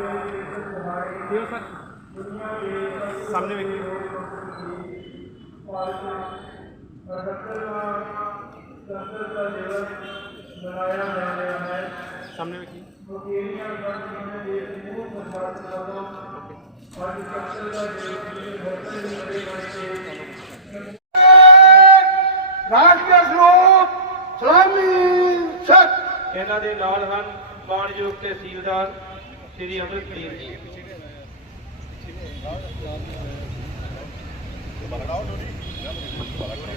ਦਿਓ ਸਰ ਸਾਹਮਣੇ ਵੇਖੀ ਸਾਹਮਣੇ ਵੇਖੀ ਰਾਸ਼ਟਰ ਸਰੂਪ ਸਲਾਮੀ ਸਤ ਇਹਨਾਂ ਦੇ ਨਾਲ ਹਨ ਮਾਨਯੋਗ ਤਹਿਸੀਲਦਾਰ ਸ੍ਰੀ ਅੰਮ੍ਰਿਤਪਾਲ ਜੀ। गण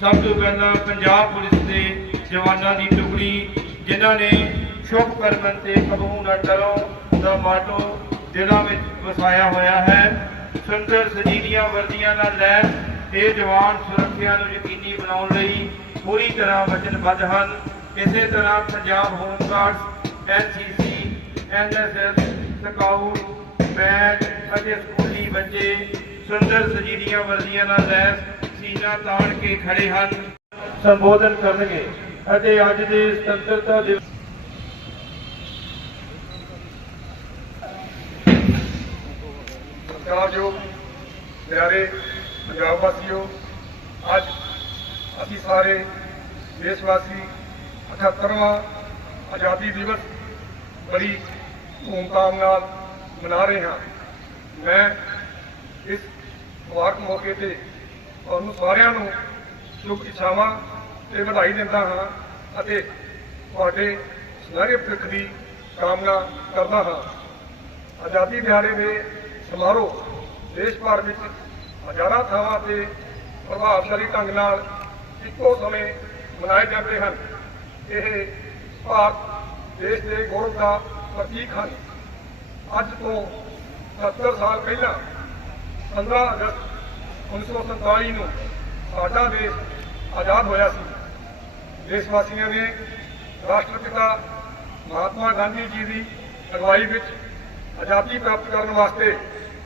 ਸਭ ਤੋਂ ਪਹਿਲਾਂ ਪੰਜਾਬ ਪੁਲਿਸ ਦੇ ਜਵਾਨਾਂ ਦੀ ਟੁਕੜੀ, ਜਿਨ੍ਹਾਂ ਨੇ ਸ਼ੁਭ ਕਰਮਨ ਤੇ ਕਬੂ ਨਾ ਡਰੋ ਦਾ ਮਾਟੋ ਦਿਲਾਂ ਵਿੱਚ ਵਸਾਇਆ ਹੋਇਆ ਹੈ। ਸੁੰਦਰ ਸ਼ਜੀਰੀਆਂ ਵਰਦੀਆਂ ਨਾਲ ਲੈਸ ਇਹ ਜਵਾਨ ਸੁਰੱਖਿਆ ਨੂੰ ਯਕੀਨੀ ਬਣਾਉਣ ਲਈ ਪੂਰੀ ਤਰ੍ਹਾਂ ਵਚਨਬੱਧ ਹਨ। ਇਸੇ ਤਰ੍ਹਾਂ Punjab home guards NCC, NSS, scout band ਅਤੇ ਸਕੂਲੀ ਬੱਚੇ ਸੁੰਦਰ ਸਜੀਲੀਆਂ ਵਰਦੀਆਂ ਨਾਲ ਲੈਸ ਸੀਨਾ ਤਾਣ ਕੇ ਖੜੇ ਹਨ। ਸੰਬੋਧਨ ਕਰਨਗੇ ਅਤੇ ਅੱਜ ਦੇ ਸੁਤੰਤਰਤਾ ਦਿਵਸ ਸਤਿਕਾਰਯੋਗ ਪਿਆਰੇ ਪੰਜਾਬ ਵਾਸੀਓ ਅੱਜ ਅਸੀਂ ਸਾਰੇ ਦੇਸ਼ ਵਾਸੀ 78ਵਾਂ ਆਜ਼ਾਦੀ ਦਿਵਸ ਬੜੀ ਧੂਮਧਾਮ ਨਾਲ ਮਨਾ ਰਹੇ ਹਾਂ। ਮੈਂ ਇਸ ਮੁਬਾਰਕ ਮੌਕੇ ਤੇ ਤੁਹਾਨੂੰ ਸਾਰਿਆਂ ਨੂੰ ਸ਼ੁਭ ਇੱਛਾਵਾਂ ਤੇ ਵਧਾਈ ਦਿੰਦਾ ਹਾਂ ਅਤੇ ਤੁਹਾਡੇ ਸੁਨਹਿਰੇ ਭਵਿੱਖ ਦੀ ਕਾਮਨਾ ਕਰਦਾ ਹਾਂ। ਆਜ਼ਾਦੀ ਦਿਹਾੜੇ ਦੇ ਸਮਾਰੋਹ ਦੇਸ਼ ਭਰ ਵਿੱਚ ਹਜ਼ਾਰਾਂ ਥਾਵਾਂ ਤੇ ਪ੍ਰਭਾਵਸ਼ਾਲੀ ਢੰਗ ਨਾਲ ਇੱਕੋ ਸਮੇਂ ਮਨਾਏ ਜਾਂਦੇ ਹਨ। ਇਹ ਭਾਰਤ ਦੇਸ਼ ਦੇ ਗੌਰਵ ਦਾ ਪ੍ਰਤੀਕ ਹਨ। ਅੱਜ ਤੋਂ 70 ਸਾਲ ਪਹਿਲਾਂ 15 ਅਗਸਤ 1947 ਨੂੰ ਸਾਡਾ ਦੇਸ਼ ਆਜ਼ਾਦ ਹੋਇਆ ਸੀ। ਦੇਸ਼ ਵਾਸੀਆਂ ਨੇ ਰਾਸ਼ਟਰਪਿਤਾ ਮਹਾਤਮਾ ਗਾਂਧੀ ਜੀ ਦੀ ਅਗਵਾਈ ਵਿੱਚ ਆਜ਼ਾਦੀ ਪ੍ਰਾਪਤ ਕਰਨ ਵਾਸਤੇ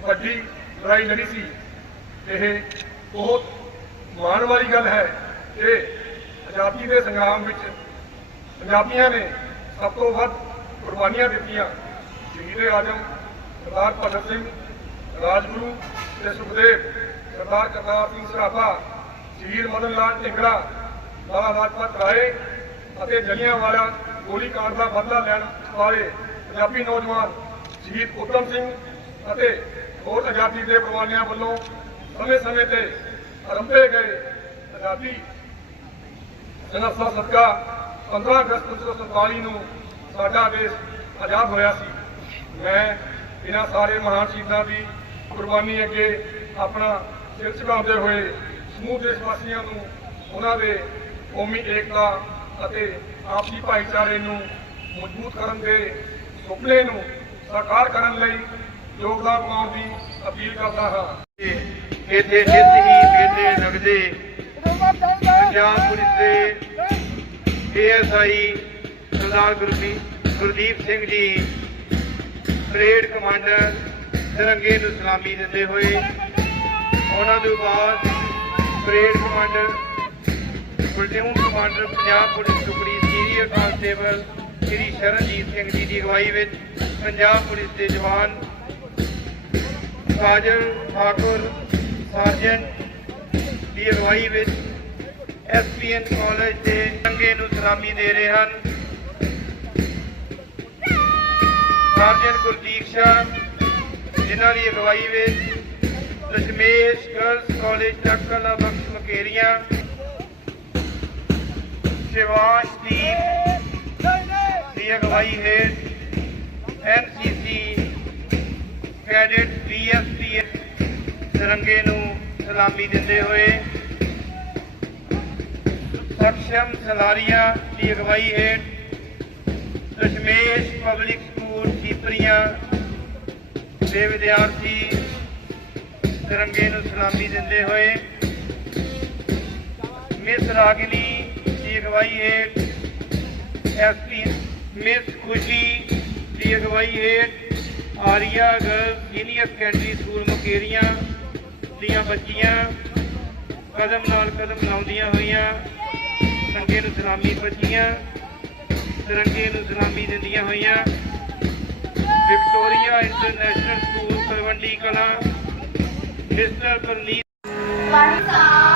ਵੱਡੀ ਲੜਾਈ ਲੜੀ ਸੀ। ਇਹ ਬਹੁਤ ਮਾਣ ਵਾਲੀ ਗੱਲ ਹੈ ਕਿ ਆਜ਼ਾਦੀ ਦੇ ਸੰਗਰਾਮ ਵਿੱਚ ਪੰਜਾਬੀਆਂ ਨੇ ਸਭ ਤੋਂ ਵੱਧ ਕੁਰਬਾਨੀਆਂ ਦਿੱਤੀਆਂ। ਸ਼ਹੀਦ ਆਜਮ ਸਰਦਾਰ ਭਗਤ ਸਿੰਘ, ਰਾਜਗੁਰੂ ਤੇ ਸੁਖਦੇਵ ਸਰਦਾਰ ਕਰਤਾਰ ਸਿੰਘ ਸਰਾਭਾ, ਸ਼ਹੀਦ ਮਦਨ ਲਾਲ ਢਿੰਗੜਾ ਲਾਲਾ ਲਾਜਪਤ ਰਾਏ ਅਤੇ ਜਲਿਆਂਵਾਲਾ ਗੋਲੀ ਕਾਂਡ ਦਾ ਬਦਲਾ ਲੈਣ ਵਾਲੇ ਪੰਜਾਬੀ ਨੌਜਵਾਨ ਸ਼ਹੀਦ ਉਤਮ ਸਿੰਘ ਅਤੇ ਹੋਰ ਆਜ਼ਾਦੀ ਦੇ ਪ੍ਰਵਾਨੀਆਂ ਵੱਲੋਂ ਸਮੇਂ-ਸਮੇਂ ਤੇ ਆਰੰਭੇ ਗਏ ਆਜ਼ਾਦੀ ਸੰਘਰਸ਼ਾਂ ਸਦਕਾ 15 ਅਗਸਤ 1947 ਨੂੰ ਸਾਡਾ ਦੇਸ਼ ਆਜ਼ਾਦ ਹੋਇਆ ਸੀ। ਮੈਂ ਇਹਨਾਂ ਸਾਰੇ ਮਹਾਨ ਸ਼ਹੀਦਾਂ ਦੀ ਕੁਰਬਾਨੀ ਅੱਗੇ ਆਪਣਾ ਸਿਰ ਝੁਕਾਉਂਦੇ ਹੋਏ ਸਮੂਹ ਦੇਸ਼ ਵਾਸੀਆਂ ਨੂੰ ਉਹਨਾਂ ਦੇ ਕੌਮੀ ਏਕਤਾ ਅਤੇ ਆਪਸੀ ਭਾਈਚਾਰੇ ਨੂੰ ਮਜ਼ਬੂਤ ਕਰਨ ਦੇ ਸੁਪਨੇ ਨੂੰ ਸਾਕਾਰ ਕਰਨ ਲਈ ਯੋਗਦਾਨ ਪਾਉਣ ਦੀ ਅਪੀਲ ਕਰਦਾ ਹਾਂ। ਇੱਥੇ ਨਿਤ ਹੀ ਮੇਲੇ ਲੱਗਦੇ ਪੰਜਾਬ ਪੁਲਿਸ ਦੇ ASI Sardar Gurdeep Gurdeep Singh ji, parade commander, ਤਿਰੰਗੇ ਨੂੰ ਸਲਾਮੀ ਦਿੰਦੇ ਹੋਏ ਉਹਨਾਂ ਤੋਂ ਬਾਅਦ parade commander platoon commander, Punjab police ਟੁਕੜੀ, senior constable Shri Sharanjit Singh ji ਦੀ ਅਗਵਾਈ ਵਿੱਚ ਪੰਜਾਬ ਪੁਲਿਸ ਦੇ ਜਵਾਨ ਕਾਜਲ ਠਾਕੁਰ ਸਰਜਨ ਦੀ ਅਗਵਾਈ ਵਿੱਚ ਐਸਪੀਐਨ ਕਾਲਜ ਦੇ ਚੰਗੇ ਨੂੰ ਸਲਾਮੀ ਦੇ ਰਹੇ ਹਨ। ਸਰਜਨ ਗੁਰਦੀਪ ਸ਼ਾਹ, ਜਿਨ੍ਹਾਂ ਦੀ ਅਗਵਾਈ ਵਿੱਚ ਦਸ਼ਮੇਸ਼ ਗਰਲਸ ਕਾਲਜ ਟੱਕਲਾ ਬਖਸ਼ ਮਕੇਰੀਆਂ। ਸ਼ਿਵਾਸ਼ਦੀਪ ਦੀ ਅਗਵਾਈ ਹੇਠ ਐਨਸੀਸੀ ਕੈਡਟ ਡੀਐਸਪੀ ਤਿਰੰਗੇ ਨੂੰ ਸਲਾਮੀ ਦਿੰਦੇ ਹੋਏ ਸਖਸ਼ਮ ਸਲਾਰੀਆਂ ਦੀ ਅਗਵਾਈ ਹੇਠ ਦਸ਼ਮੇਸ਼ ਪਬਲਿਕ ਸਕੂਲ ਸੀਪਰੀਆਂ ਦੇ ਵਿਦਿਆਰਥੀ ਤਿਰੰਗੇ ਨੂੰ ਸਲਾਮੀ ਦਿੰਦੇ ਹੋਏ ਮਿਸ ਰਾਗਨੀ ਦੀ ਅਗਵਾਈ ਹੇਠ ਐਸਪੀ ਮਿਸ ਖੁਸ਼ੀ ਦੀ ਅਗਵਾਈ ਹੇਠ Arya girl senior secondary school Mukerian ਦੀਆਂ ਬੱਚੀਆਂ ਕਦਮ ਨਾਲ ਕਦਮ ਲਾਉਂਦੀਆਂ ਹੋਈਆਂ, ਤਿਰੰਗੇ ਨੂੰ ਸਲਾਮੀ ਬੱਚੀਆਂ, ਤਿਰੰਗੇ ਨੂੰ ਸਲਾਮੀ ਦਿੰਦੀਆਂ ਹੋਈਆਂ। Victoria international school Talwandi Kalan 晚上好。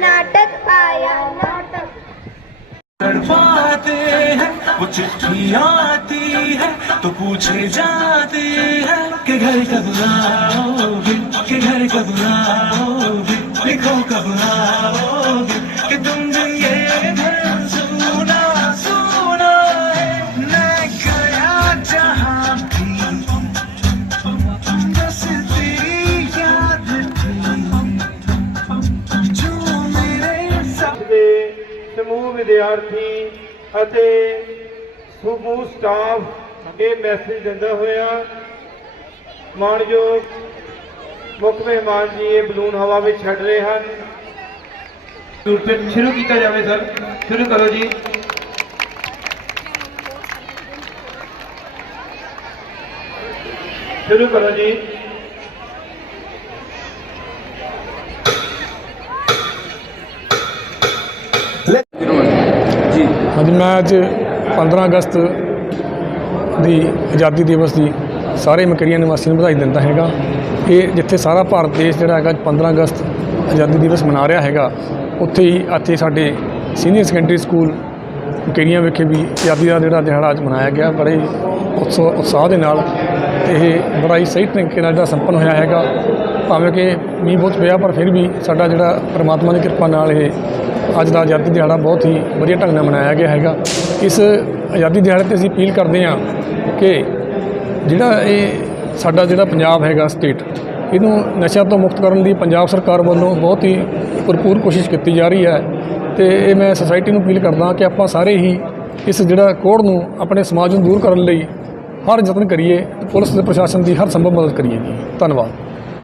नाटक आया, नाटक। वो चिट्ठी आती है तो पूछे जाते हैं कि घर कब आओगे कि घर कब आओगे लिखो कब आओगे ਅਤੇ ਸਮੂਹ ਸਟਾਫ ਇਹ ਮੈਸੇਜ ਦਿੰਦਾ ਹੋਇਆ। ਮਾਣਯੋਗ ਮੁੱਖ ਮਹਿਮਾਨ ਜੀ, ਇਹ ਬਲੂਨ ਹਵਾ ਵਿੱਚ ਛੱਡ ਰਹੇ ਹਨ। ਟੂਰ ਸ਼ੁਰੂ ਕੀਤਾ ਜਾਵੇ ਸਰ। ਸ਼ੁਰੂ ਕਰੋ ਜੀ। ਸ਼ੁਰੂ ਕਰੋ ਜੀ। ਹਾਂਜੀ ਮੈਂ ਅੱਜ 15 ਅਗਸਤ ਦੀ ਆਜ਼ਾਦੀ ਦਿਵਸ ਦੀ ਸਾਰੇ ਮਕਰੀਆਂ ਨਿਵਾਸੀਆਂ ਨੂੰ ਵਧਾਈ ਦਿੰਦਾ ਹੈਗਾ। ਇਹ ਜਿੱਥੇ ਸਾਰਾ ਭਾਰਤ ਦੇਸ਼ ਜਿਹੜਾ ਹੈਗਾ 15 ਅਗਸਤ ਆਜ਼ਾਦੀ ਦਿਵਸ ਮਨਾ ਰਿਹਾ ਹੈਗਾ, ਉੱਥੇ ਹੀ ਇੱਥੇ ਸਾਡੇ ਸੀਨੀਅਰ ਸੈਕੰਡਰੀ ਸਕੂਲ ਮੁਕੇਰੀਆਂ ਵਿਖੇ ਵੀ ਆਜ਼ਾਦੀ ਦਾ ਜਿਹੜਾ ਦਿਹਾੜਾ ਅੱਜ ਮਨਾਇਆ ਗਿਆ। ਬੜੇ ਹੀ ਉਤਸਵ, ਉਤਸ਼ਾਹ ਦੇ ਨਾਲ ਤੇ ਇਹ ਬੜਾ ਹੀ ਸਹੀ ਤਰੀਕੇ ਨਾਲ ਜਿਹੜਾ ਸੰਪੰਨ ਹੋਇਆ ਹੈਗਾ। ਭਾਵੇਂ ਕਿ ਮੀਂਹ ਬਹੁਤ ਪਿਆ ਪਰ ਫਿਰ ਵੀ ਸਾਡਾ ਜਿਹੜਾ ਪਰਮਾਤਮਾ ਦੀ ਕਿਰਪਾ ਨਾਲ ਇਹ ਅੱਜ ਦਾ ਆਜ਼ਾਦੀ ਦਿਹਾੜਾ ਬਹੁਤ ਹੀ ਵਧੀਆ ਢੰਗ ਨਾਲ ਮਨਾਇਆ ਗਿਆ ਹੈਗਾ। ਇਸ ਆਜ਼ਾਦੀ ਦਿਹਾੜੇ ਤੇ ਅਸੀਂ ਅਪੀਲ ਕਰਦੇ ਹਾਂ ਕਿ ਜਿਹੜਾ ਇਹ ਸਾਡਾ ਜਿਹੜਾ ਪੰਜਾਬ ਹੈਗਾ ਸਟੇਟ, ਇਹਨੂੰ ਨਸ਼ਿਆਂ ਤੋਂ ਮੁਕਤ ਕਰਨ ਦੀ ਪੰਜਾਬ ਸਰਕਾਰ ਵੱਲੋਂ ਬਹੁਤ ਹੀ ਭਰਪੂਰ ਕੋਸ਼ਿਸ਼ ਕੀਤੀ ਜਾ ਰਹੀ ਹੈ ਤੇ ਇਹ ਮੈਂ ਸੁਸਾਇਟੀ ਨੂੰ ਅਪੀਲ ਕਰਦਾ ਕਿ ਆਪਾਂ ਸਾਰੇ ਹੀ ਇਸ ਜਿਹੜਾ ਕੋੜ ਨੂੰ ਆਪਣੇ ਸਮਾਜ ਨੂੰ ਦੂਰ ਕਰਨ ਲਈ ਹਰ ਯਤਨ ਕਰੀਏ ਤੇ ਪੁਲਿਸ ਤੇ ਪ੍ਰਸ਼ਾਸਨ ਦੀ ਹਰ ਸੰਭਵ ਮਦਦ ਕਰੀਏ ਜੀ। ਧੰਨਵਾਦ।